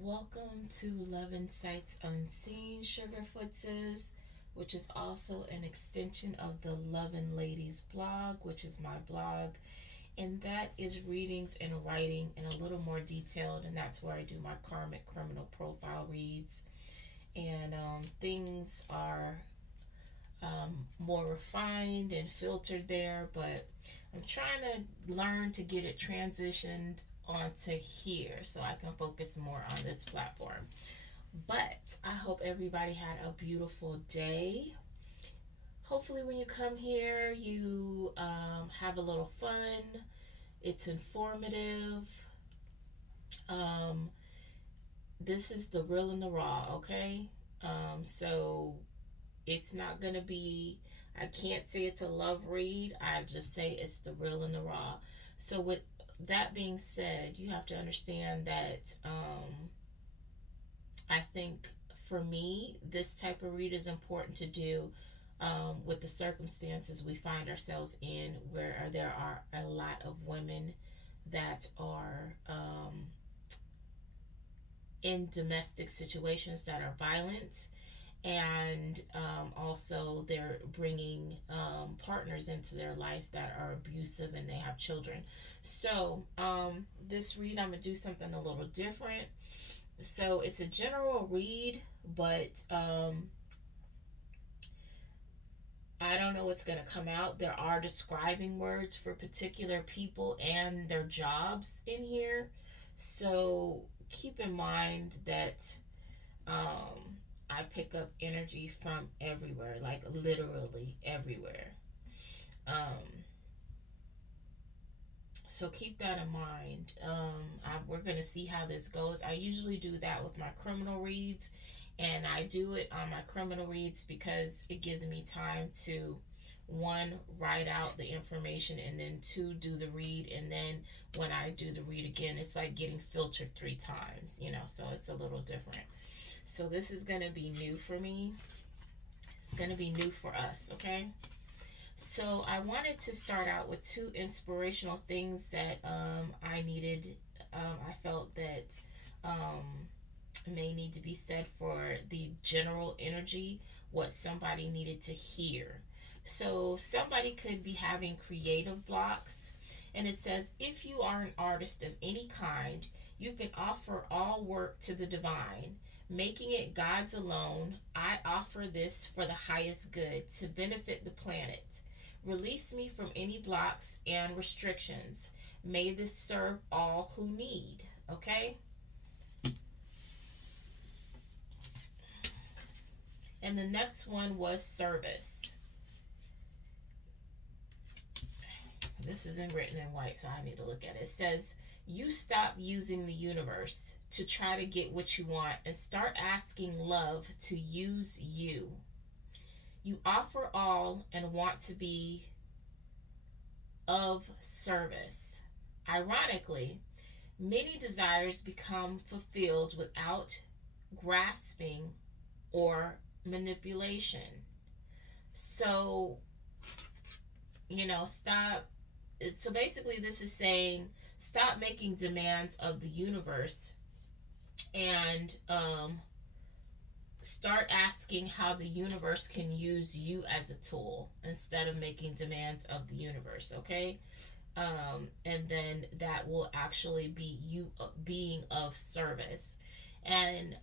Welcome to Love Insights Unseen, Sugarfootses, which is also an extension of the Lovin' Ladies blog, which is my blog. And that is readings and writing in a little more detailed, and that's where I do my karmic criminal profile reads. And things are more refined and filtered there, but I'm trying to learn to get it transitioned onto here so I can focus more on this platform. But I hope everybody had a beautiful day. Hopefully, when you come here, you have a little fun. It's informative. Um, this is the real and the raw, okay? So it's not going to be, I can't say it's a love read. I just say it's the real and the raw. So, with that being said, you have to understand that I think for me, this type of read is important to do with the circumstances we find ourselves in, where there are a lot of women that are in domestic situations that are violent, and also they're bringing partners into their life that are abusive and they have children. So this read, I'm gonna do something a little different. So it's a general read, but I don't know what's going to come out. There are describing words for particular people and their jobs in here. So keep in mind that I pick up energy from everywhere, like literally everywhere. Um, so keep that in mind. We're going to see how this goes. I usually do that with my criminal reads, and I do it on my criminal reads because it gives me time to, one, write out the information, and then two, do the read. And then when I do the read again, it's like getting filtered 3 times, so it's a little different. So this is going to be new for me. It's going to be new for us, okay? So I wanted to start out with 2 inspirational things that I needed. I felt that may need to be said for the general energy, what somebody needed to hear. So somebody could be having creative blocks, and it says, if you are an artist of any kind, you can offer all work to the divine, making it God's alone. I offer this for the highest good, to benefit the planet. Release me from any blocks and restrictions. May this serve all who need. Okay? And the next one was service. This isn't written in white, so I need to look at it. It says, you stop using the universe to try to get what you want and start asking love to use you. You offer all and want to be of service. Ironically, many desires become fulfilled without grasping or manipulation. So, stop. So basically, this is saying stop making demands of the universe, and start asking how the universe can use you as a tool instead of making demands of the universe, okay? And then that will actually be you being of service. And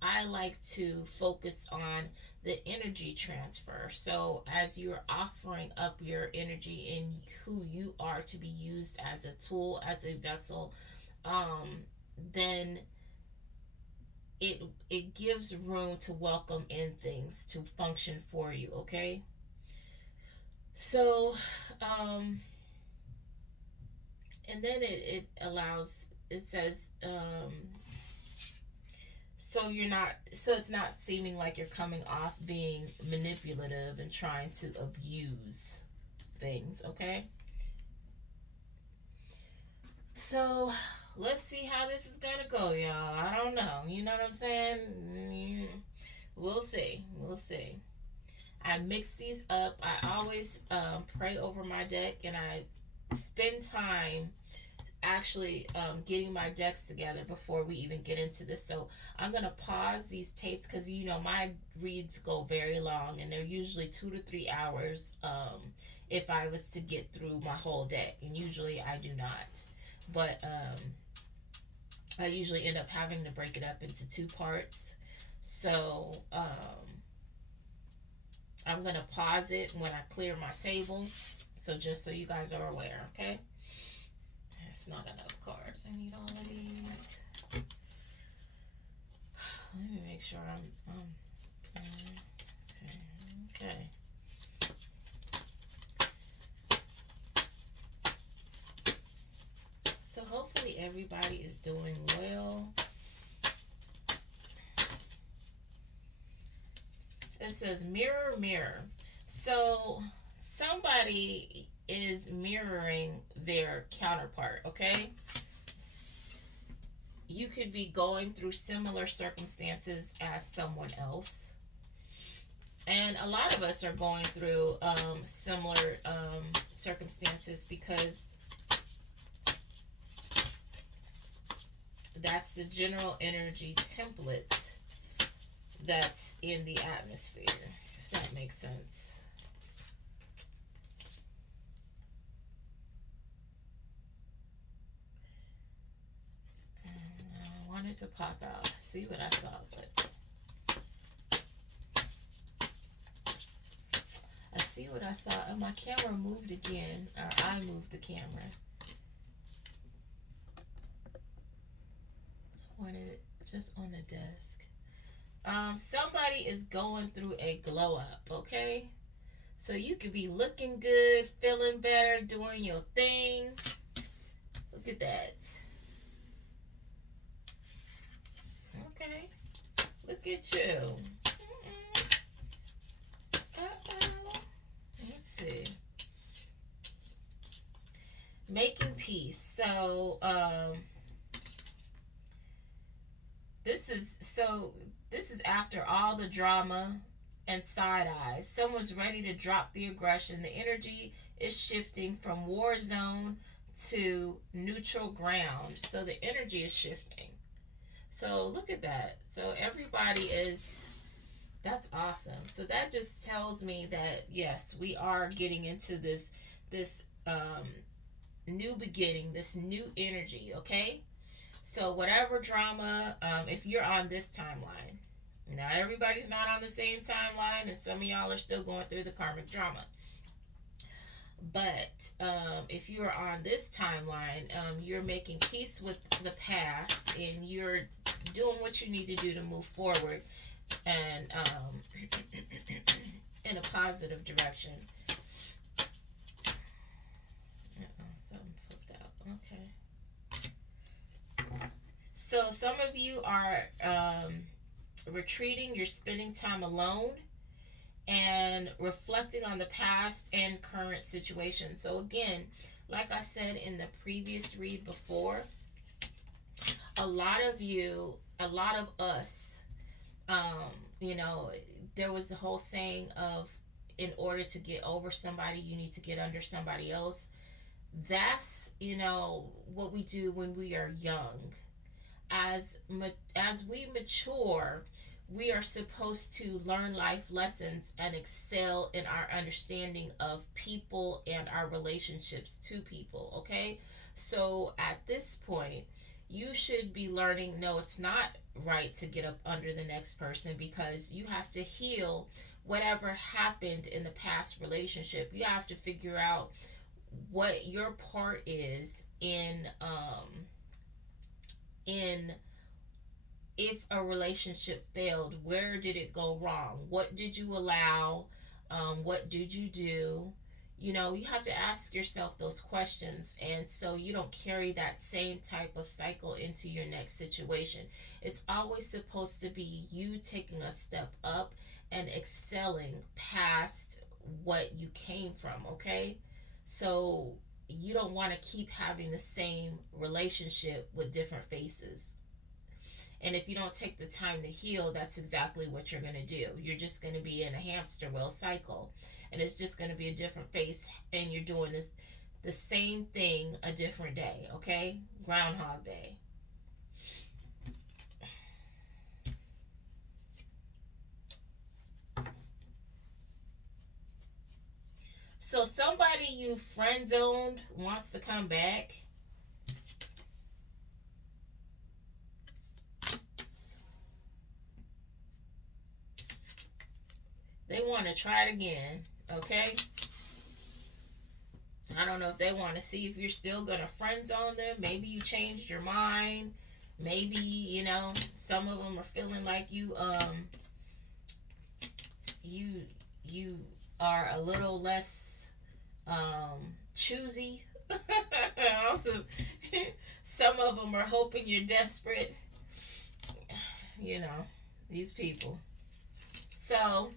I like to focus on the energy transfer. So as you're offering up your energy in who you are to be used as a tool, as a vessel, then it gives room to welcome in things to function for you, okay? So and then it allows, it says, so it's not seeming like you're coming off being manipulative and trying to abuse things, okay? So let's see how this is gonna go, y'all. I don't know. You know what I'm saying? We'll see. We'll see. I mix these up. I always pray over my deck, and I spend time actually getting my decks together before we even get into this. So I'm gonna pause these tapes because my reads go very long, and they're usually 2 to 3 hours. If I was to get through my whole deck, and usually I do not, but I usually end up having to break it up into two parts. So I'm gonna pause it when I clear my table. So just so you guys are aware, okay? That's not enough cards. I need all of these. Let me make sure I'm okay. So hopefully everybody is doing well. It says mirror, mirror. So somebody is mirroring their counterpart, okay? You could be going through similar circumstances as someone else. And a lot of us are going through similar circumstances because that's the general energy template that's in the atmosphere, if that makes sense. I wanted to pop out, see what I saw, but I see what I saw, and my camera moved again, or I moved the camera. I wanted it just on the desk. Somebody is going through a glow up, okay? So you could be looking good, feeling better, doing your thing. Look at that. Okay. Look at you. Uh-oh. Let's see. Making peace. So, this is after all the drama and side eyes. Someone's ready to drop the aggression. The energy is shifting from war zone to neutral ground. So the energy is shifting. So look at that. So everybody is, that's awesome. So that just tells me that yes, we are getting into this new beginning, this new energy, okay? So whatever drama, if you're on this timeline, now everybody's not on the same timeline, and some of y'all are still going through the karmic drama. But if you're on this timeline, you're making peace with the past, and you're doing what you need to do to move forward and in a positive direction. Something flipped out. Okay. So some of you are retreating. You're spending time alone and reflecting on the past and current situation. So again, like I said in the previous read before, a lot of us, there was the whole saying of, in order to get over somebody, you need to get under somebody else. That's, what we do when we are young. As we mature, we are supposed to learn life lessons and excel in our understanding of people and our relationships to people, okay? So at this point, you should be learning, no, it's not right to get up under the next person, because you have to heal whatever happened in the past relationship. You have to figure out what your part is in if a relationship failed. Where did it go wrong? What did you allow? What did you do? You have to ask yourself those questions, and so you don't carry that same type of cycle into your next situation. It's always supposed to be you taking a step up and excelling past what you came from, okay? So you don't want to keep having the same relationship with different faces. And if you don't take the time to heal, that's exactly what you're going to do. You're just going to be in a hamster wheel cycle, and it's just going to be a different face, and you're doing the same thing a different day, okay? Groundhog Day. So somebody you friend zoned wants to come back. They want to try it again, okay? I don't know if they want to see if you're still going to friend zone them. Maybe you changed your mind. Maybe, you know, some of them are feeling like you you are a little less choosy. Also, some of them are hoping you're desperate. You know, these people. So,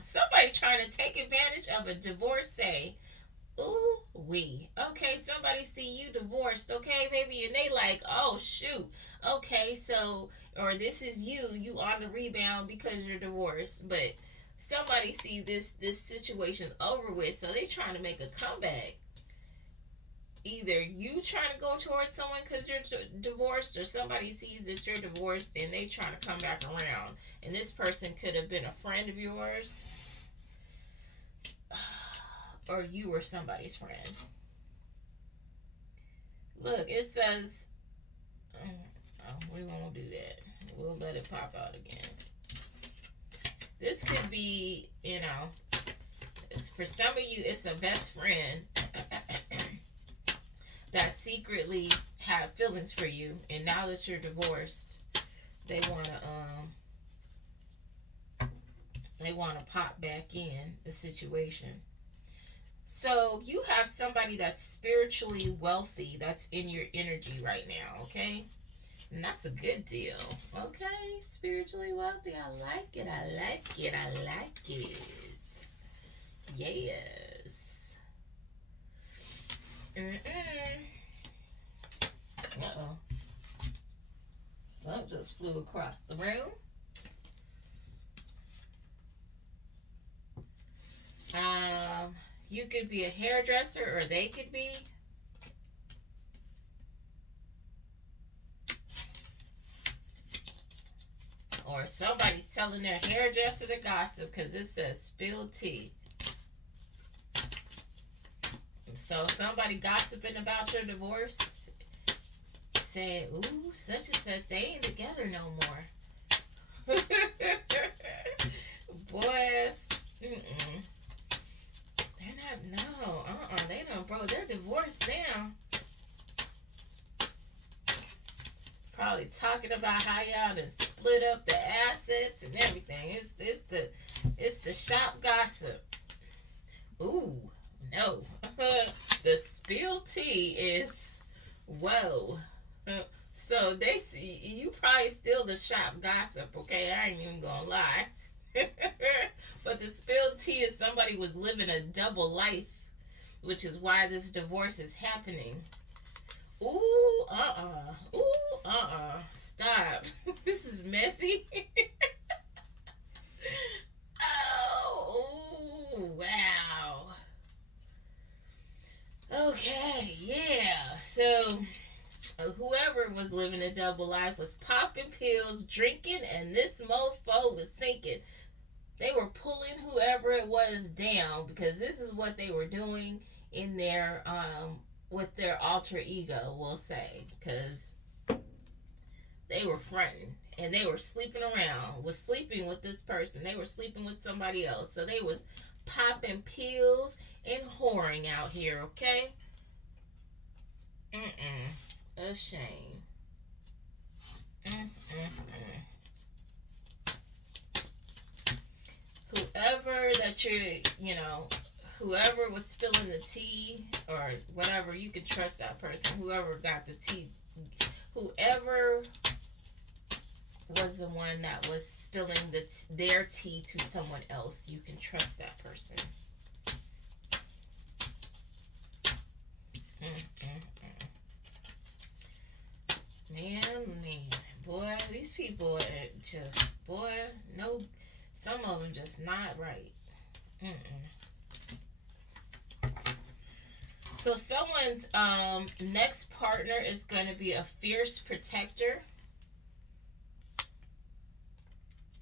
somebody trying to take advantage of a divorcee. Ooh, okay, somebody see you divorced, okay, baby, and they like, oh shoot, okay, so, or this is you on the rebound because you're divorced, but somebody see this situation over with, so they trying to make a comeback. Either you trying to go towards someone because you're divorced, or somebody sees that you're divorced and they trying to come back around, and this person could have been a friend of yours, or you were somebody's friend. Look, it says, oh, we won't do that. We'll let it pop out again. This could be, you know, it's, for some of you, it's a best friend that secretly had feelings for you, and now that you're divorced, they wanna pop back in the situation. So you have somebody that's spiritually wealthy that's in your energy right now, okay? And that's a good deal. Okay, spiritually wealthy. I like it. I like it. I like it. Yes. Uh-oh. Something just flew across the room. You could be a hairdresser, or they could be. Or somebody's telling their hairdresser to gossip because it says spilled tea. So somebody gossiping about your divorce, saying, ooh, such and such, they ain't together no more. Boys, they're not, no, they don't, bro, they're divorced now. Probably talking about how y'all done split up the assets and everything. It's the shop gossip. Ooh, no. The spilled tea is, whoa. So they see you probably still the shop gossip, okay? I ain't even gonna lie. But the spilled tea is somebody was living a double life, which is why this divorce is happening. Ooh, stop. This is messy. Oh, wow. Okay, yeah. So, whoever was living a double life was popping pills, drinking, and this mofo was sinking. They were pulling whoever it was down because this is what they were doing in their, with their alter ego, we'll say, because they were fronting and they were sleeping around, was sleeping with this person. They were sleeping with somebody else. So they was popping pills and whoring out here, okay? A shame. Whoever that whoever was spilling the tea or whatever, you can trust that person. Whoever got the tea, whoever was the one that was spilling their tea to someone else, you can trust that person. Man, boy, these people are just, boy, no, some of them just not right. So someone's next partner is going to be a fierce protector,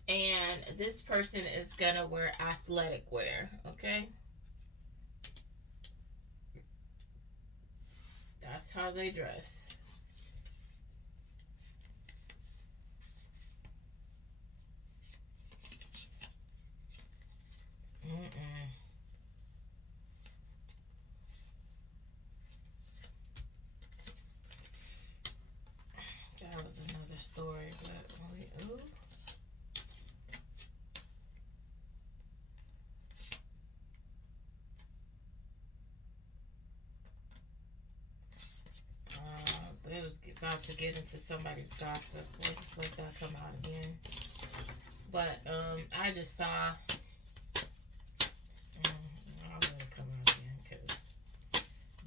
and this person is going to wear athletic wear, okay? That's how they dress. Mm-mm. That was another story, but ooh. They was about to get into somebody's gossip. We'll just let that come out again. But I just saw. I'll let it come out again because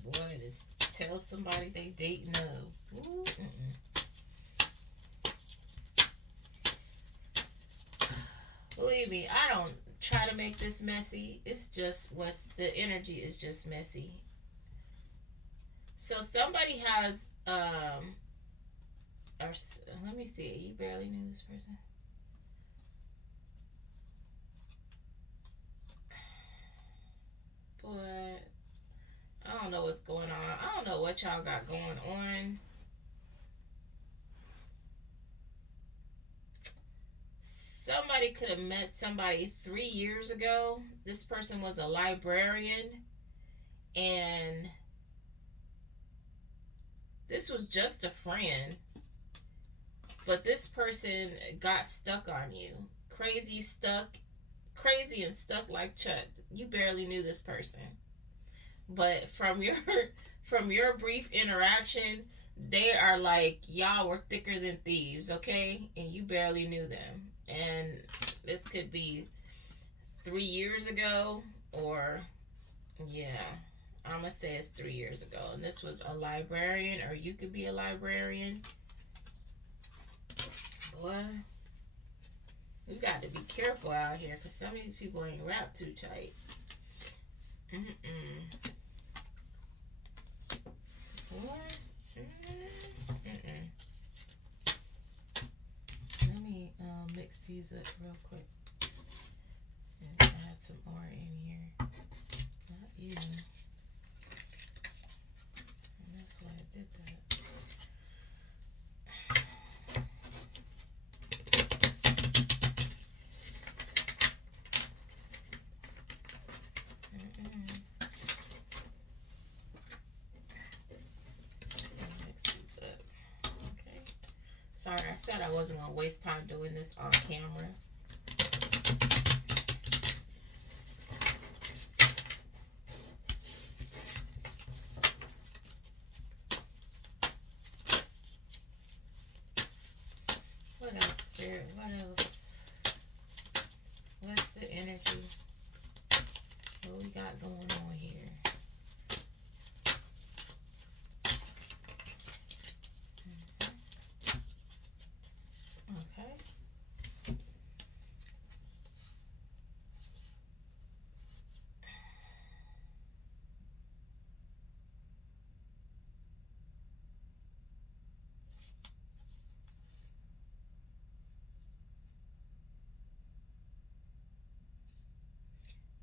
boy, this tell somebody they date no. Ooh, Believe me, I don't try to make this messy. It's just what the energy is just messy. So somebody has or let me see. You barely knew this person. But I don't know what's going on. I don't know what y'all got going on. Somebody could have met somebody 3 years ago. This person was a librarian, and this was just a friend. But this person got stuck on you. Crazy and stuck like Chuck. You barely knew this person. But from your brief interaction, they are like y'all were thicker than thieves, okay? And you barely knew them. And this could be 3 years ago, or yeah, I'm gonna say it's 3 years ago. And this was a librarian, or you could be a librarian. Boy, you got to be careful out here because some of these people ain't wrapped too tight. Mm-mm. What? Let me mix these up real quick and add some more in here. Not you. And that's why I did that. Sorry, I said I wasn't going to waste time doing this on camera. What else, Spirit? What else? What's the energy? What we got going on here? Okay.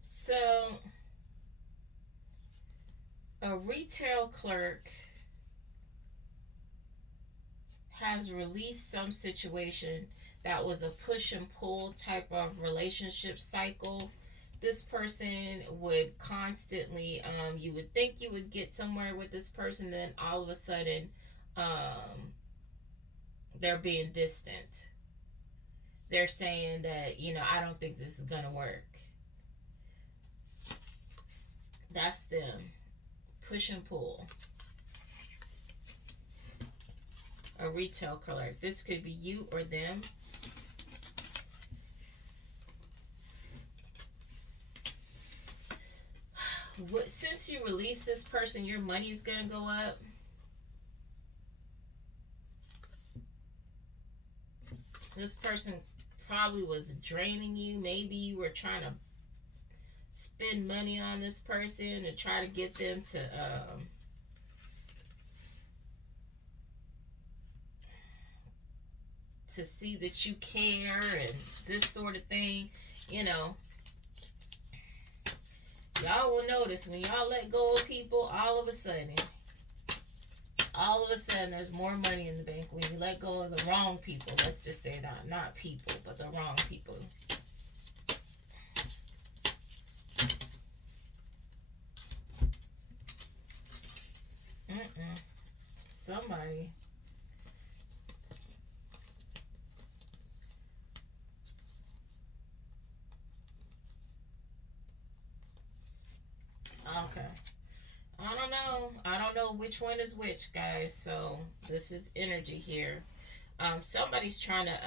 So, a retail clerk has released some situation that was a push and pull type of relationship cycle. This person would constantly, you would think you would get somewhere with this person, then all of a sudden, they're being distant. They're saying that, I don't think this is going to work. That's them. Push and pull. A retail clerk. This could be you or them. Since you release this person, your money's going to go up. This person probably was draining you. Maybe you were trying to spend money on this person and try to get them to see that you care and this sort of thing. You know, y'all will notice when y'all let go of people, all of a sudden there's more money in the bank when you let go of the wrong people. Let's just say that, not people, but the wrong people. Somebody. Okay. I don't know. I don't know which one is which, guys. So this is energy here. Somebody's trying to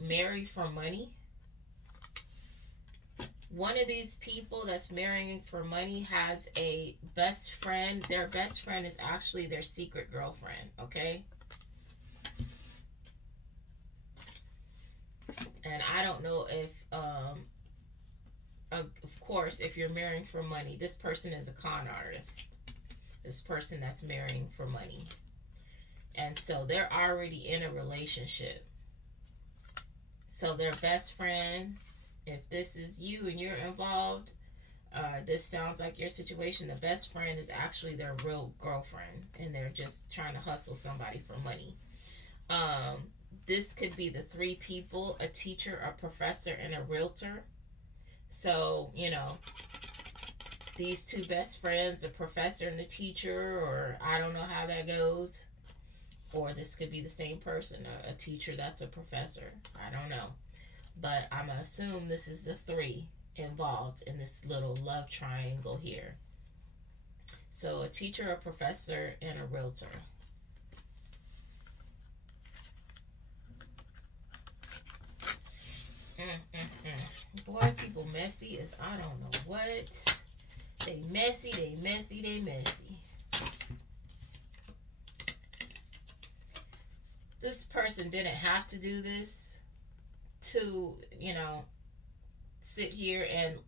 marry for money. One of these people that's marrying for money has a best friend. Their best friend is actually their secret girlfriend, okay? And I don't know if, of course, if you're marrying for money, this person is a con artist. This person that's marrying for money. And so they're already in a relationship. So their best friend, if this is you and you're involved, this sounds like your situation. The best friend is actually their real girlfriend, and they're just trying to hustle somebody for money. Um, this could be the three people: a teacher, a professor, and a realtor. So, these two best friends, a professor and a teacher, or I don't know how that goes. Or this could be the same person, a teacher that's a professor. I don't know. But I'm going to assume this is the three involved in this little love triangle here. So a teacher, a professor, and a realtor. Boy, people messy as I don't know what. They messy, they messy, they messy. This person didn't have to do this to, sit here and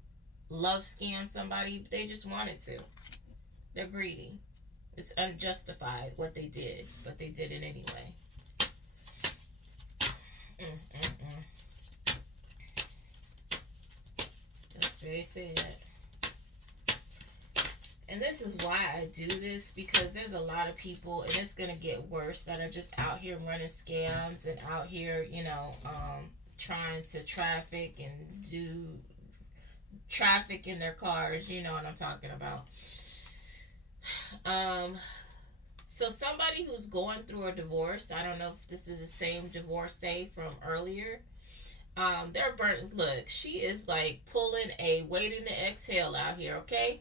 love scam somebody. They just wanted to. They're greedy. It's unjustified what they did, but they did it anyway. That's very sad. And this is why I do this, because there's a lot of people, and it's going to get worse, that are just out here running scams and out here, trying to traffic and do traffic in their cars. You know what I'm talking about. So somebody who's going through a divorce, I don't know if this is the same divorcee from earlier. They're burnt. Look, she is like pulling a waiting to exhale out here, okay?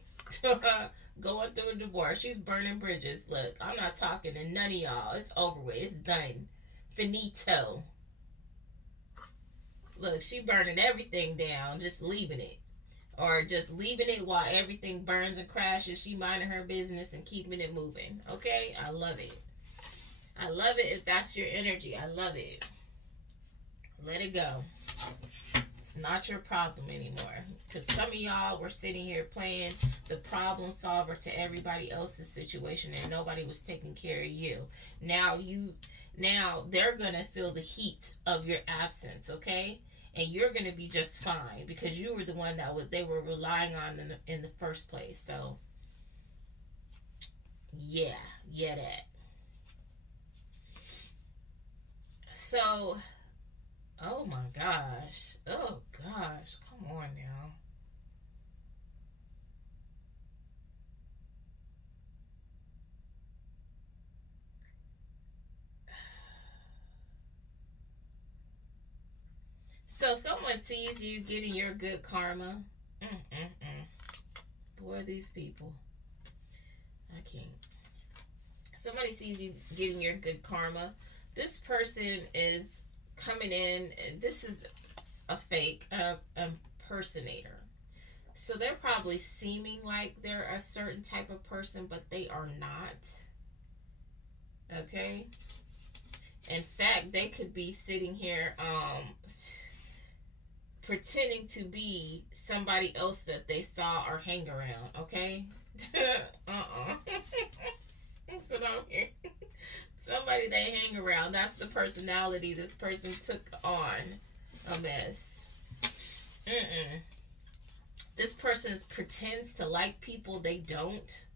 Going through a divorce. She's burning bridges. Look, I'm not talking to none of y'all. It's over with. It's done. Finito. Look, she burning everything down, just leaving it. Or just leaving it while everything burns and crashes. She minding her business and keeping it moving. Okay? I love it. I love it if that's your energy. I love it. Let it go. It's not your problem anymore. Because some of y'all were sitting here playing the problem solver to everybody else's situation, and nobody was taking care of you. Now they're going to feel the heat of your absence, okay? And you're going to be just fine because you were the one they were relying on in the first place. So, yeah, that. So, oh my gosh. Oh gosh. Come on now. So someone sees you getting your good karma. Boy, these people. I can't. Somebody sees you getting your good karma. This person is coming in. This is a fake, impersonator. So they're probably seeming like they're a certain type of person, but they are not. Okay? In fact, they could be sitting here pretending to be somebody else that they saw or hang around, okay? That's what I'm hearing. Somebody they hang around. That's the personality this person took on a mess. This person pretends to like people they don't.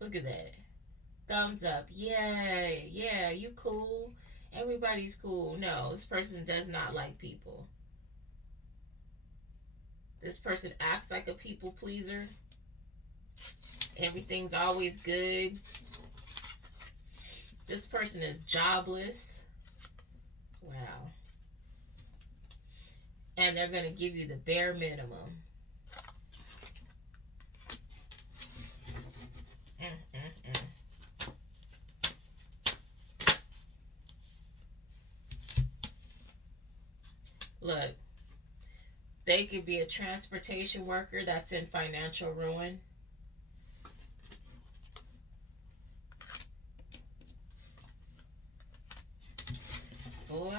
Look at that. Thumbs up. Yay. Yeah, you cool. Everybody's cool. No, this person does not like people. This person acts like a people pleaser. Everything's always good. This person is jobless. Wow. And they're going to give you the bare minimum. Look, they could be a transportation worker that's in financial ruin. Boy.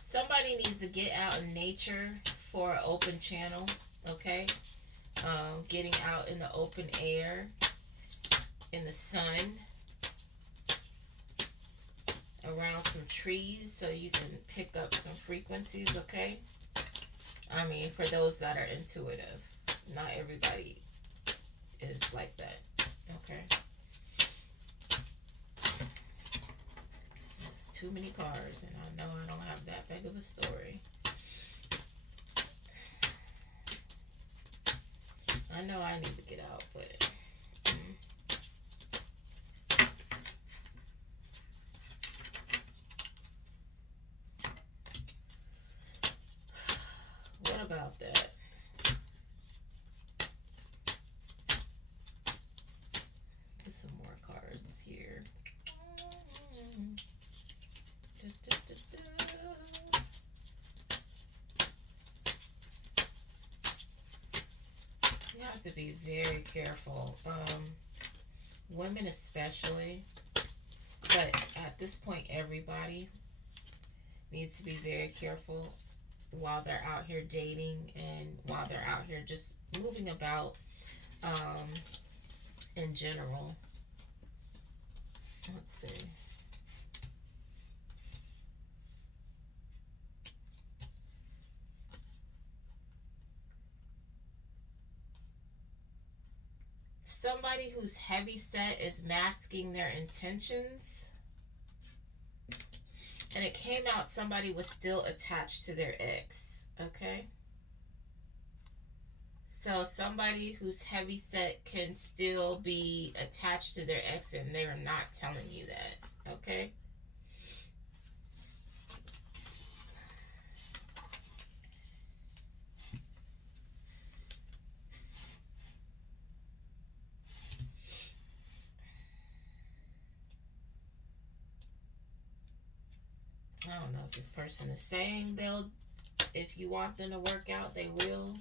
Somebody needs to get out in nature for an open channel, okay? Getting out in the open air, in the sun, around some trees so you can pick up some frequencies, okay? I mean, for those that are intuitive. Not everybody is like that, okay? It's too many cars, and I know I don't have that big of a story. I know I need to get out, but what about that? Get some more cards here. You have to be very careful. Women especially, but at this point everybody needs to be very careful while they're out here dating and while they're out here just moving about in general. Let's see. Somebody who's heavy set is masking their intentions. And it came out somebody was still attached to their ex. Okay? So somebody who's heavy set can still be attached to their ex and they're not telling you that. Okay? I don't know if this person is saying they'll, if you want them to work out, they will.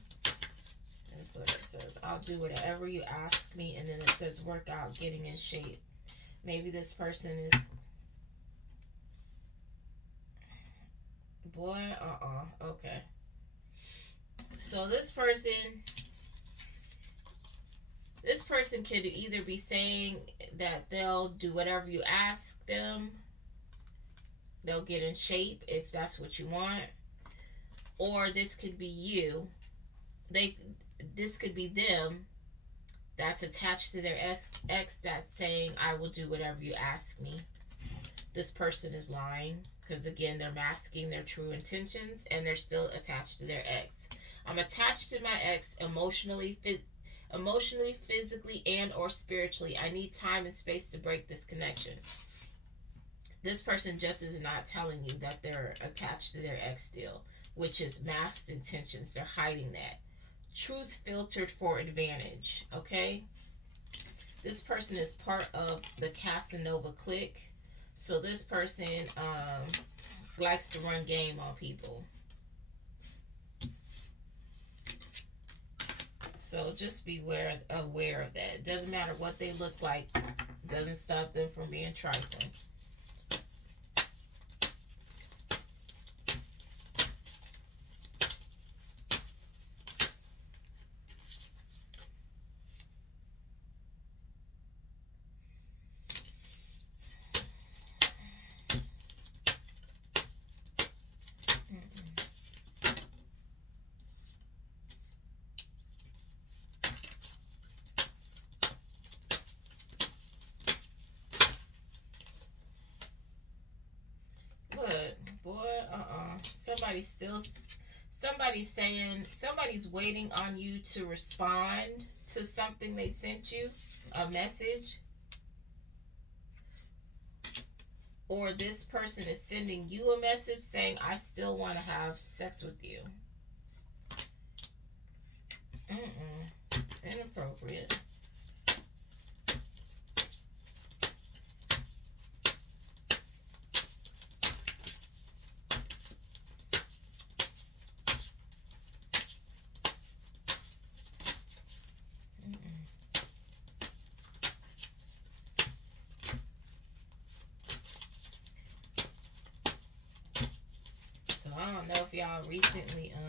That's what it says. I'll do whatever you ask me. And then it says work out, getting in shape. Maybe this person is, boy, okay. So this person could either be saying that they'll do whatever you ask them. They'll get in shape if that's what you want. Or this could be you. This could be them that's attached to their ex that's saying, I will do whatever you ask me. This person is lying because, again, they're masking their true intentions and they're still attached to their ex. I'm attached to my ex emotionally, physically, and or spiritually. I need time and space to break this connection. This person just is not telling you that they're attached to their ex still, which is masked intentions. They're hiding that. Truth filtered for advantage, okay? This person is part of the Casanova clique. So this person likes to run game on people. So just be aware of that. It doesn't matter what they look like. It doesn't stop them from being trifling. Look, boy, somebody's saying, somebody's waiting on you to respond to something they sent you, a message, or this person is sending you a message saying, I still want to have sex with you. Inappropriate. So I don't know if y'all recently a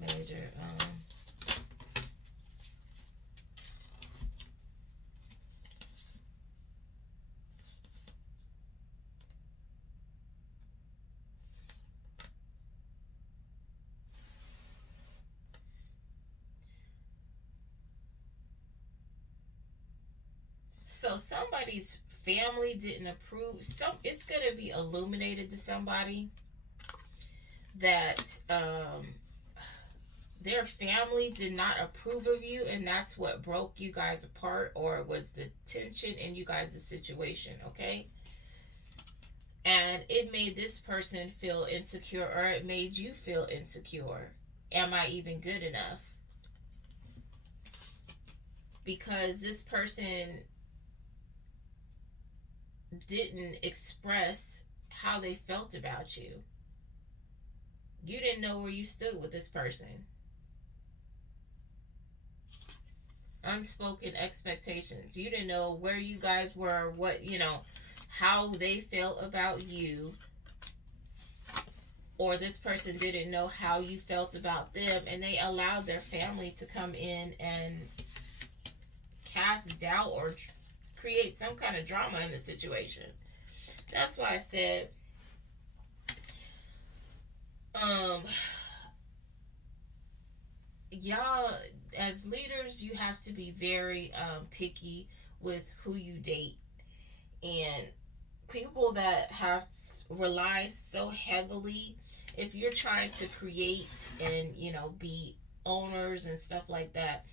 major so somebody's family didn't approve. It's gonna be illuminated to somebody that their family did not approve of you, and that's what broke you guys apart, or was the tension in you guys' situation. Okay, and it made this person feel insecure, or it made you feel insecure. Am I even good enough? Because this person didn't express how they felt about you. You didn't know where you stood with this person. Unspoken expectations. You didn't know where you guys were, what, how they felt about you. Or this person didn't know how you felt about them, and they allowed their family to come in and cast doubt or create some kind of drama in the situation. That's why I said, y'all as leaders, you have to be very picky with who you date. And people that have rely so heavily, if you're trying to create and be owners and stuff like that,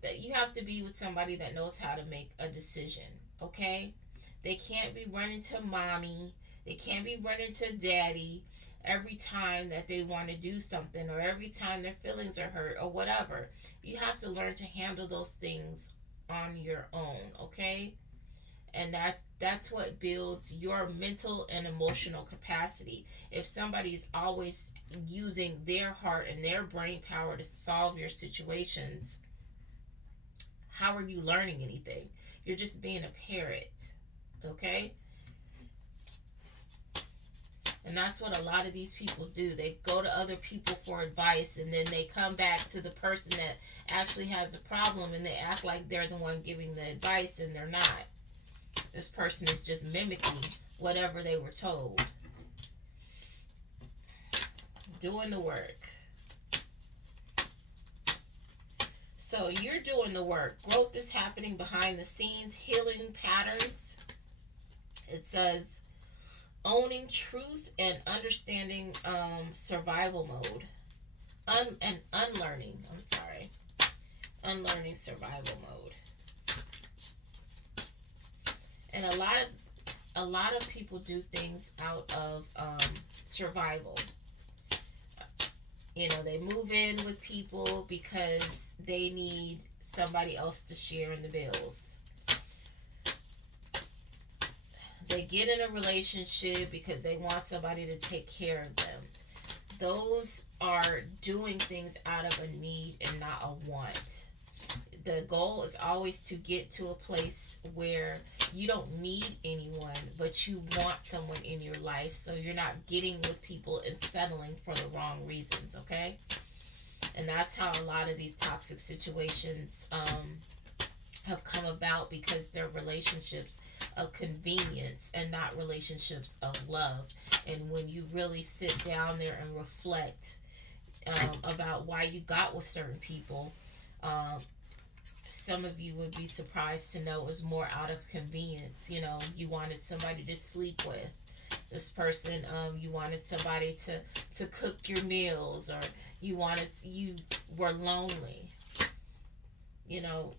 that you have to be with somebody that knows how to make a decision. Okay, they can't be running to mommy, they can't be running to daddy every time that they want to do something, or every time their feelings are hurt or whatever. You have to learn to handle those things on your own. Okay, and that's what builds your mental and emotional capacity. If somebody's always using their heart and their brain power to solve your situations, how are you learning anything? You're just being a parrot. Okay, and that's what a lot of these people do. They go to other people for advice, and then they come back to the person that actually has a problem, and they act like they're the one giving the advice, and they're not. This person is just mimicking whatever they were told. Doing the work. So you're doing the work. Growth is happening behind the scenes. Healing patterns. It says owning truth and understanding survival mode. And unlearning. I'm sorry. Unlearning survival mode. And a lot of people do things out of survival. They move in with people because they need somebody else to share in the bills. They get in a relationship because they want somebody to take care of them. Those are doing things out of a need and not a want. The goal is always to get to a place where you don't need anyone, but you want someone in your life, so you're not getting with people and settling for the wrong reasons, okay? And that's how a lot of these toxic situations have come about, because they're relationships of convenience and not relationships of love. And when you really sit down there and reflect about why you got with certain people, some of you would be surprised to know it was more out of convenience. You know, you wanted somebody to sleep with. This person, you wanted somebody to cook your meals, or you were lonely. You know,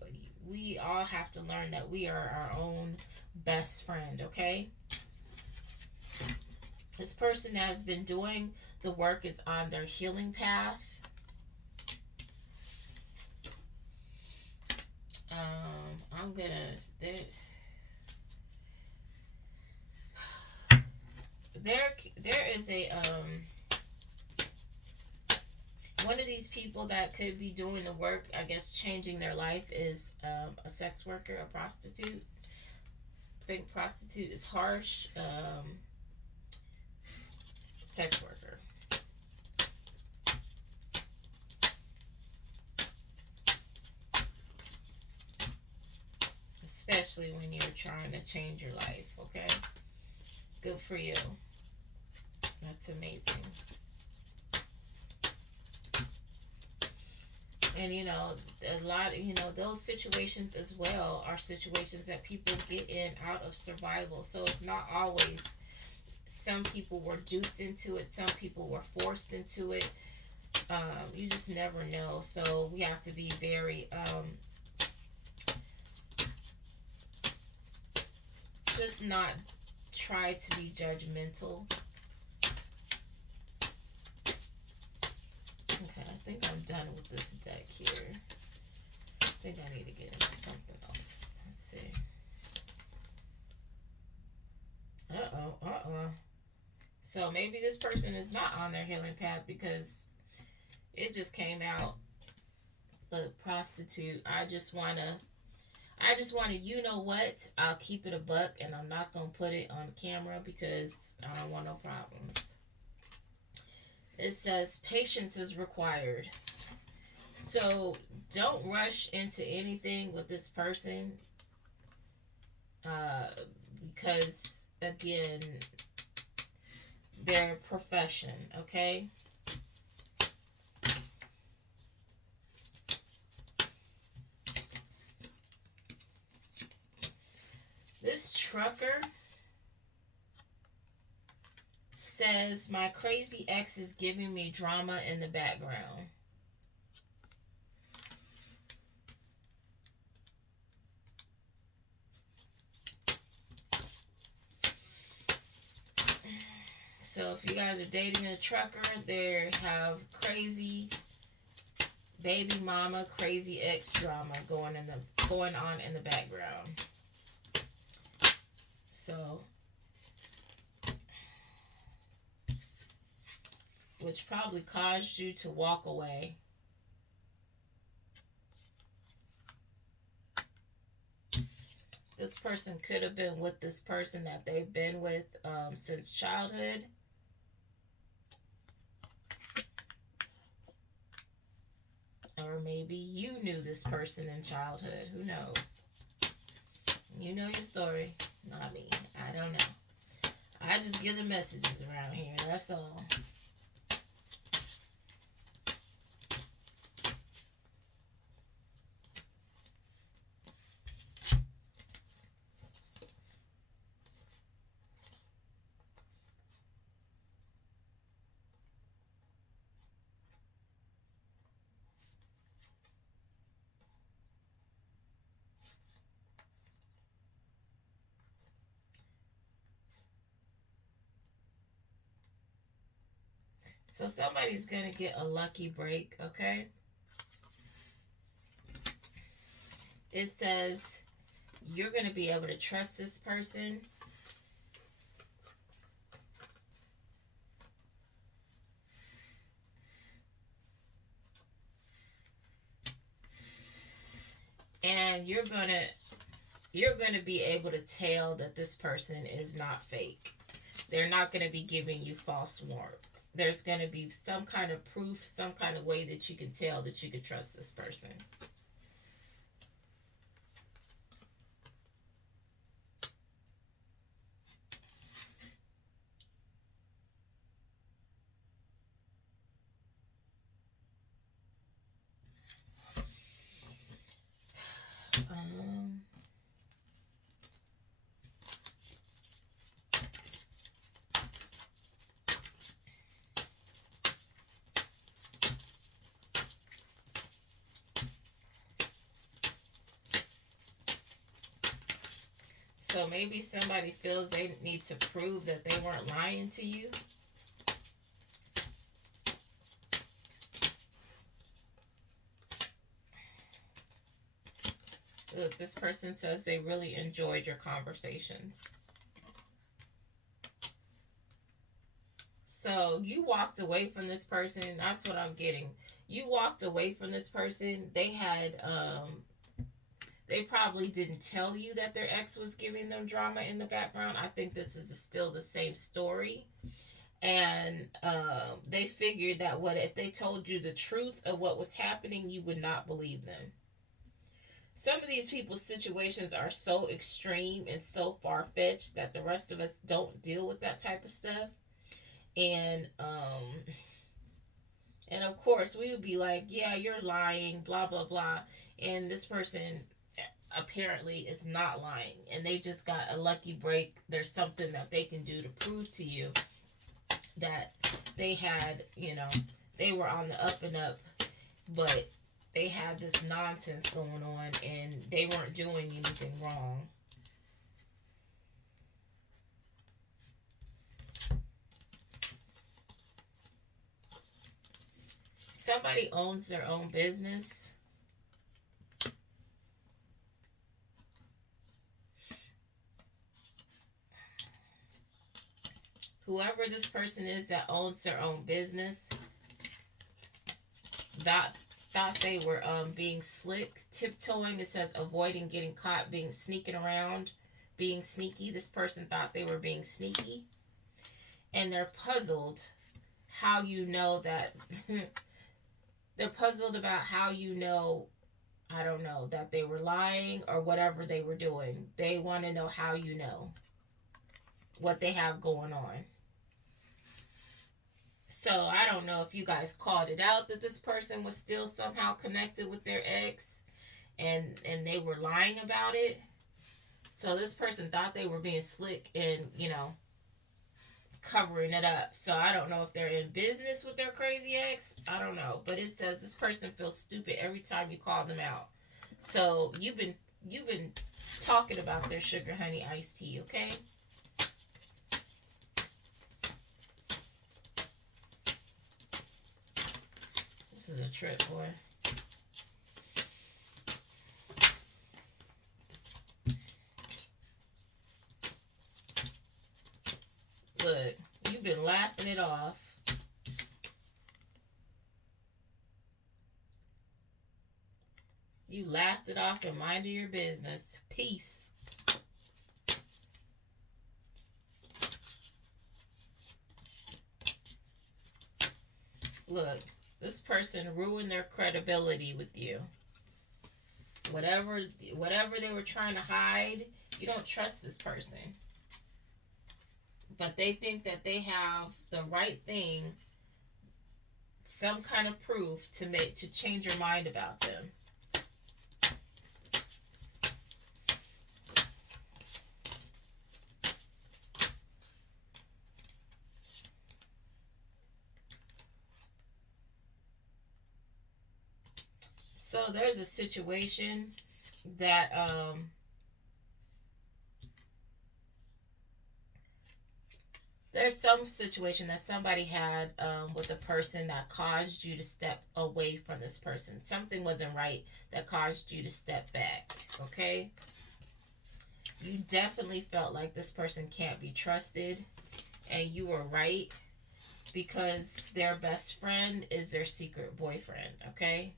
we all have to learn that we are our own best friend, okay? This person that has been doing the work is on their healing path. I'm gonna there is a one of these people that could be doing the work, I guess, changing their life, is a sex worker, a prostitute. I think prostitute is harsh. Sex worker. Especially when you're trying to change your life, okay? Good for you. That's amazing. And you know, a lot, you know, those situations as well are situations that people get in out of survival. So it's not always, some people were duped into it, some people were forced into it. You just never know. So we have to be very just not try to be judgmental. Okay, I think I'm done with this deck here. I think I need to get into something else. Let's see. So maybe this person is not on their healing path, because it just came out. Look, prostitute. I just wanna, you know what? I'll keep it a buck, and I'm not gonna put it on camera because I don't want no problems. It says patience is required. So don't rush into anything with this person, because again, their profession, okay? This trucker says, my crazy ex is giving me drama in the background. So if you guys are dating a trucker, they have crazy baby mama, crazy ex drama going on in the background. So, which probably caused you to walk away. This person could have been with this person that they've been with since childhood. Or maybe you knew this person in childhood. Who knows? You know your story, not me. I don't know. I just give the messages around here. That's all. So somebody's going to get a lucky break, okay? It says you're going to be able to trust this person. and you're gonna be able to tell that this person is not fake. They're not gonna be giving you false warmth. There's gonna be some kind of proof, some kind of way that you can tell that you can trust this person. Um, so maybe somebody feels they need to prove that they weren't lying to you. Look, this person says they really enjoyed your conversations. So you walked away from this person. That's what I'm getting. You walked away from this person. They probably didn't tell you that their ex was giving them drama in the background. I think this is still the same story. And they figured that what if they told you the truth of what was happening, you would not believe them. Some of these people's situations are so extreme and so far fetched that the rest of us don't deal with that type of stuff. And and of course we would be like, yeah, you're lying, blah blah blah. And this person apparently is not lying, and they just got a lucky break. There's something that they can do to prove to you that they had, they were on the up and up, but they had this nonsense going on and they weren't doing anything wrong. Somebody owns their own business. Whoever this person is that owns their own business, that thought they were being slick, tiptoeing. It says avoiding getting caught, being sneaking around, being sneaky. This person thought they were being sneaky, and they're puzzled how you know that. They're puzzled about how you know, I don't know, that they were lying or whatever they were doing. They want to know how you know what they have going on. So I don't know if you guys called it out that this person was still somehow connected with their ex, and they were lying about it. So this person thought they were being slick and, covering it up. So I don't know if they're in business with their crazy ex. I don't know, but it says this person feels stupid every time you call them out. So you've been talking about their sugar honey iced tea, okay? This is a trip, boy. Look, you've been laughing it off. You laughed it off and minded your business. Peace. Look, this person ruined their credibility with you. Whatever they were trying to hide, you don't trust this person. But they think that they have the right thing, some kind of proof to change your mind about them. So there's a situation that there's some situation that somebody had with a person that caused you to step away from this person. Something wasn't right that caused you to step back, okay? You definitely felt like this person can't be trusted, and you were right, because their best friend is their secret boyfriend, okay?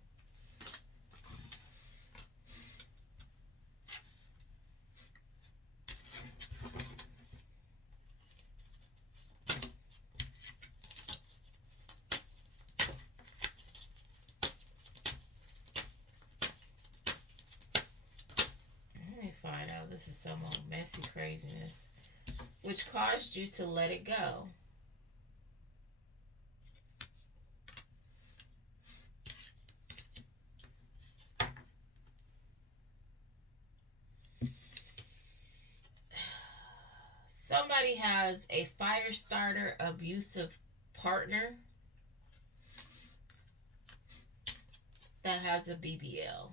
This is some old messy craziness. Which caused you to let it go. Somebody has a fire starter, abusive partner that has a BBL.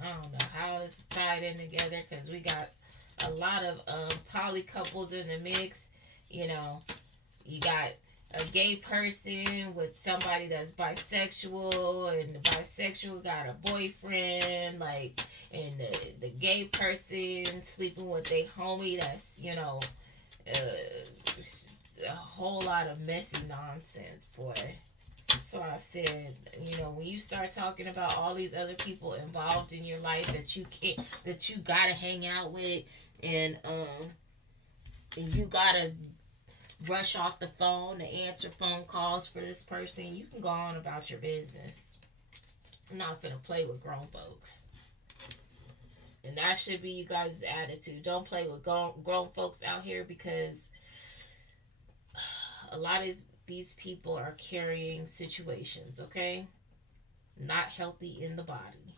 I don't know how it's tied in together because we got a lot of poly couples in the mix. You know, you got a gay person with somebody that's bisexual, and the bisexual got a boyfriend, like, and the gay person sleeping with their homie that's, a whole lot of messy nonsense, boy. So I said, when you start talking about all these other people involved in your life that you gotta hang out with, and you gotta rush off the phone to answer phone calls for this person, you can go on about your business. I'm not finna play with grown folks. And that should be you guys' attitude. Don't play with grown folks out here, because a lot of these people are carrying situations, okay? Not healthy in the body.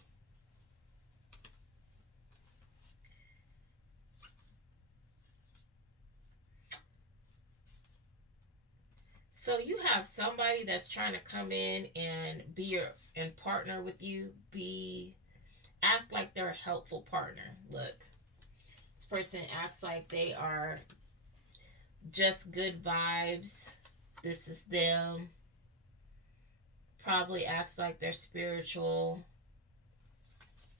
So you have somebody that's trying to come in and and partner with you, act like they're a helpful partner. Look, this person acts like they are just good vibes. This is them. Probably acts like they're spiritual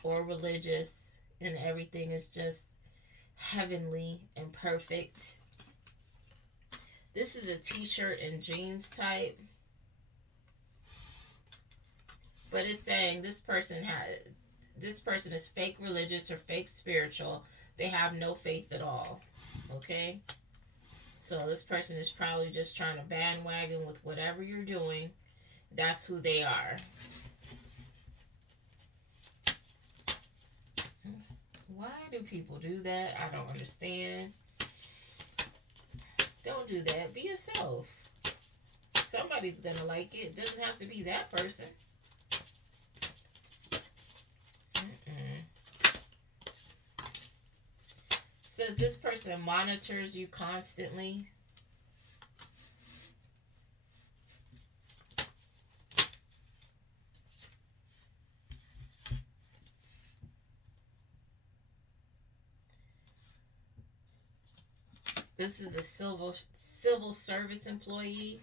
or religious, and everything is just heavenly and perfect. This is a t-shirt and jeans type. But it's saying this person is fake religious or fake spiritual. They have no faith at all. Okay? So this person is probably just trying to bandwagon with whatever you're doing. That's who they are. Why do people do that? I don't understand. Don't do that. Be yourself. Somebody's gonna like it. It doesn't have to be that person. Says this person monitors you constantly. This is a civil service employee.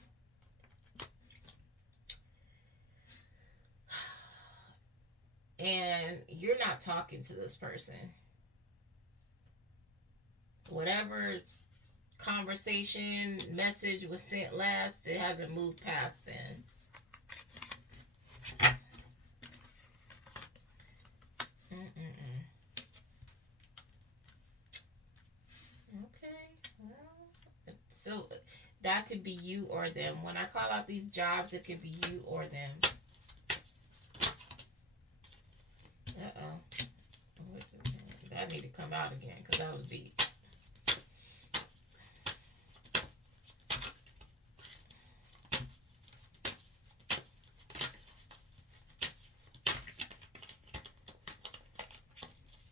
And you're not talking to this person. Whatever conversation message was sent last, it hasn't moved past then. Okay, well, so that could be you or them. When I call out these jobs, it could be you or them. Uh-oh. That need to come out again, because that was deep.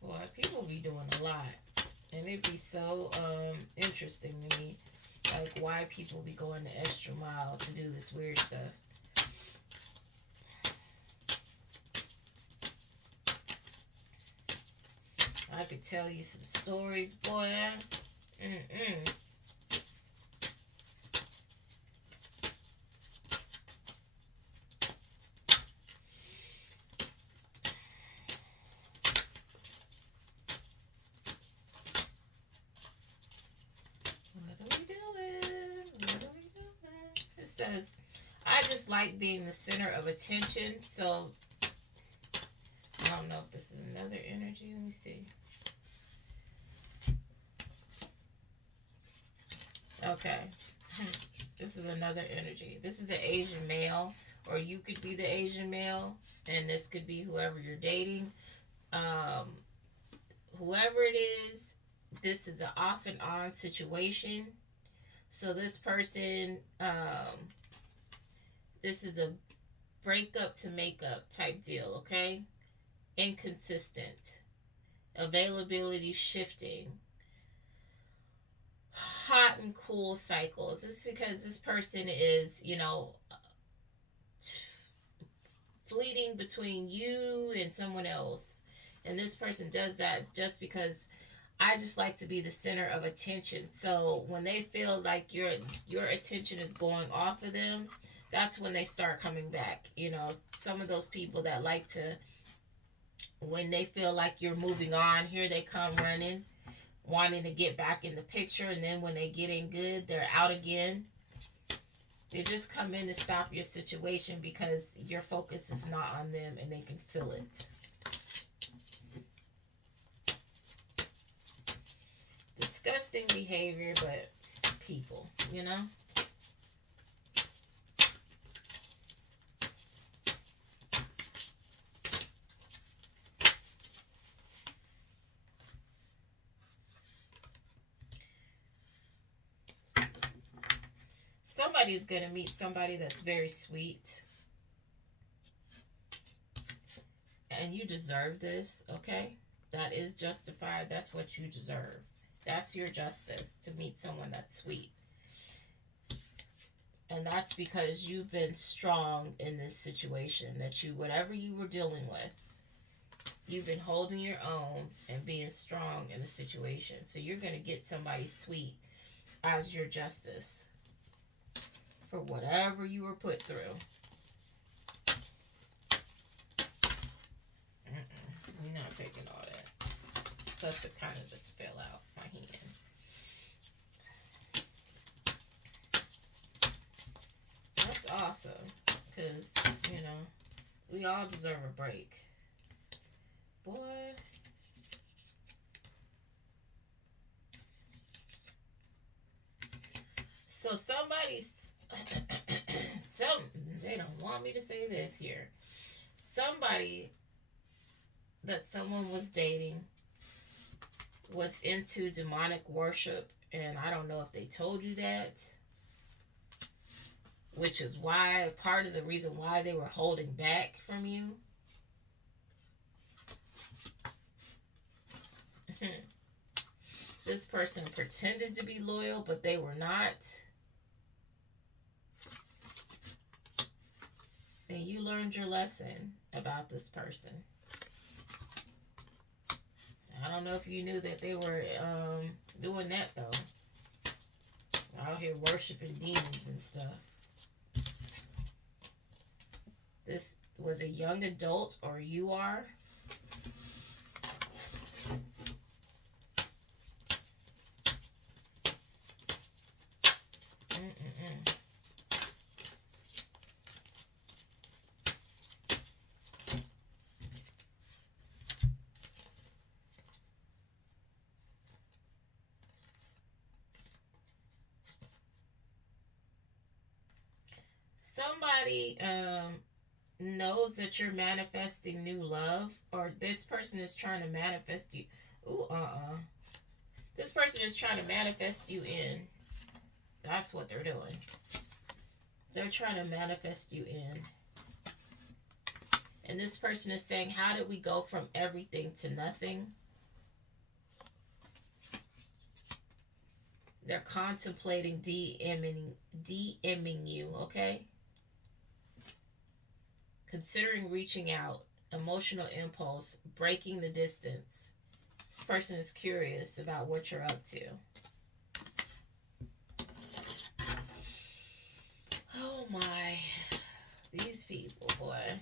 Boy, people be doing a lot. And it'd be so interesting to me, like, why people be going the extra mile to do this weird stuff. I could tell you some stories, boy. It says, I just like being the center of attention. So, I don't know if this is another energy. Let me see. Okay. This is another energy. This is an Asian male or you could be the Asian male, and this could be whoever you're dating. Um, Whoever it is, this is an off and on situation. So this person, this is a breakup to makeup type deal, okay? Inconsistent. Availability shifting. Hot and cool cycles. This is because this person is, fleeting between you and someone else. And this person does that just because I just like to be the center of attention. So when they feel like your attention is going off of them, that's when they start coming back. Some of those people that like to, when they feel like you're moving on, here they come running, wanting to get back in the picture, and then when they get in good, they're out again. They just come in to stop your situation because your focus is not on them and they can feel it. Disgusting behavior, but people, Somebody's going to meet somebody that's very sweet. And you deserve this, okay? That is justified. That's what you deserve. That's your justice, to meet someone that's sweet. And that's because you've been strong in this situation, that whatever you were dealing with, you've been holding your own and being strong in the situation. So you're going to get somebody sweet as your justice for whatever you were put through. You're not taking all that. Plus it kind of just fell out my hand. That's awesome. Because, we all deserve a break. Boy. So they don't want me to say this here. Somebody that someone was dating was into demonic worship, and I don't know if they told you that, which is why, part of the reason why they were holding back from you. This person pretended to be loyal, but they were not. And you learned your lesson about this person. I don't know if you knew that they were doing that, though. Out here worshiping demons and stuff. This was a young adult, or you are. Somebody knows that you're manifesting new love, or this person is trying to manifest you. This person is trying to manifest you in. That's what they're doing. They're trying to manifest you in. And this person is saying, how did we go from everything to nothing? They're contemplating DMing you, okay? Considering reaching out, emotional impulse, breaking the distance. This person is curious about what you're up to. Oh my. These people, boy.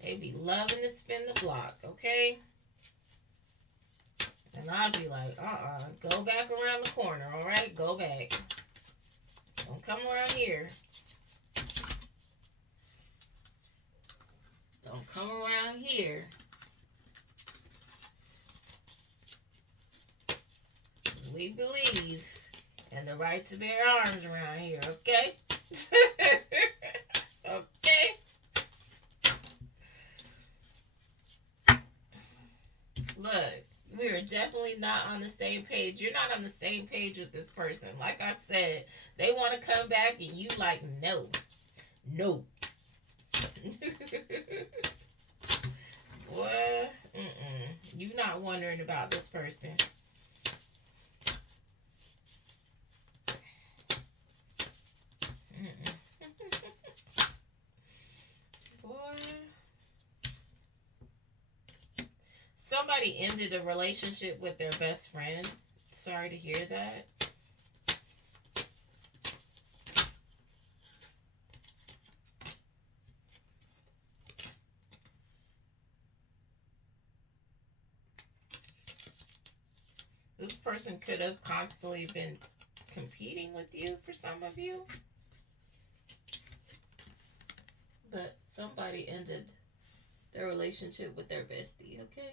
They be loving to spin the block, okay? And I'll be like, go back around the corner, alright? Go back. Don't come around here. Don't come around here. We believe in the right to bear arms around here, okay? Okay? Look, we are definitely not on the same page. You're not on the same page with this person. Like I said, they want to come back and you like, no. No. What? You not wondering about this person. Boy. Somebody ended a relationship with their best friend. Sorry to hear that. This person could have constantly been competing with you for some of you. But somebody ended their relationship with their bestie, okay?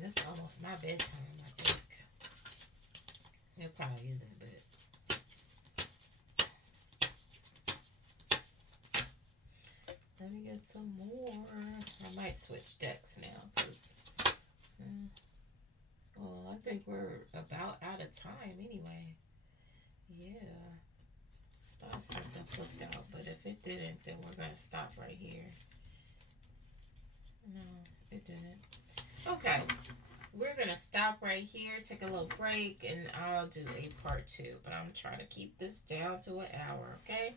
This is almost my bedtime, I think. It probably isn't, but let me get some more. I might switch decks now because, well, I think we're about out of time anyway. Yeah. Thought something flipped out, but if it didn't, then we're going to stop right here. No, it didn't. Okay. We're going to stop right here, take a little break, and I'll do a part 2. But I'm trying to keep this down to an hour, okay?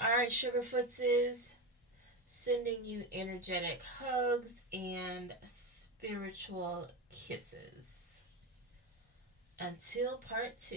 All right, Sugarfootses. Sending you energetic hugs and spiritual kisses. Until part 2.